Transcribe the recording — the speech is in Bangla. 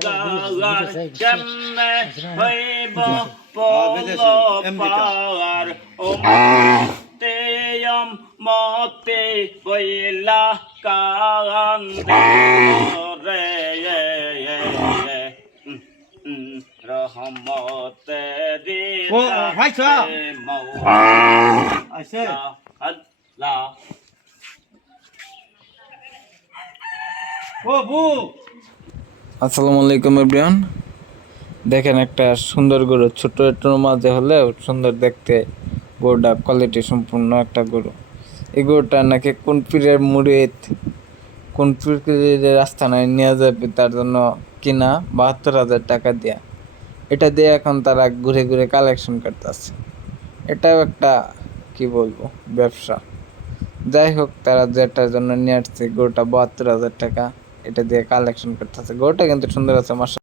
গাগার কেমনে হইব পলপার ও তেয়ম মতে বইলা কান্দে রে রহমতে রে ও, ভাই সাহেব। আছে আল্লাহ ও বু আসসালামু আলাইকুম, এভরিওয়ান। দেখেন একটা সুন্দর গরু ছোট একটু মাঝে হলেও সুন্দর দেখতে। গরুটা কোয়ালিটি সম্পূর্ণ একটা গরু। এই গরুটা নাকি কোন পীরের মুড়িদ কোন পীরের রাস্তা নাই, নিয়ে যাবে তার জন্য কিনা বাহাত্তর হাজার টাকা দেয়া। এটা দিয়ে এখন তারা ঘুরে ঘুরে কালেকশন করতেছে। এটাও একটা, কি বলব, ব্যবসা। যাই হোক, তারা যেটার জন্য নিয়ে আসছে, গরুটা বাহাত্তর হাজার টাকা। এটা দিয়ে কালেকশন করতেছে। গরুটা কিন্তু সুন্দর আছে মাসা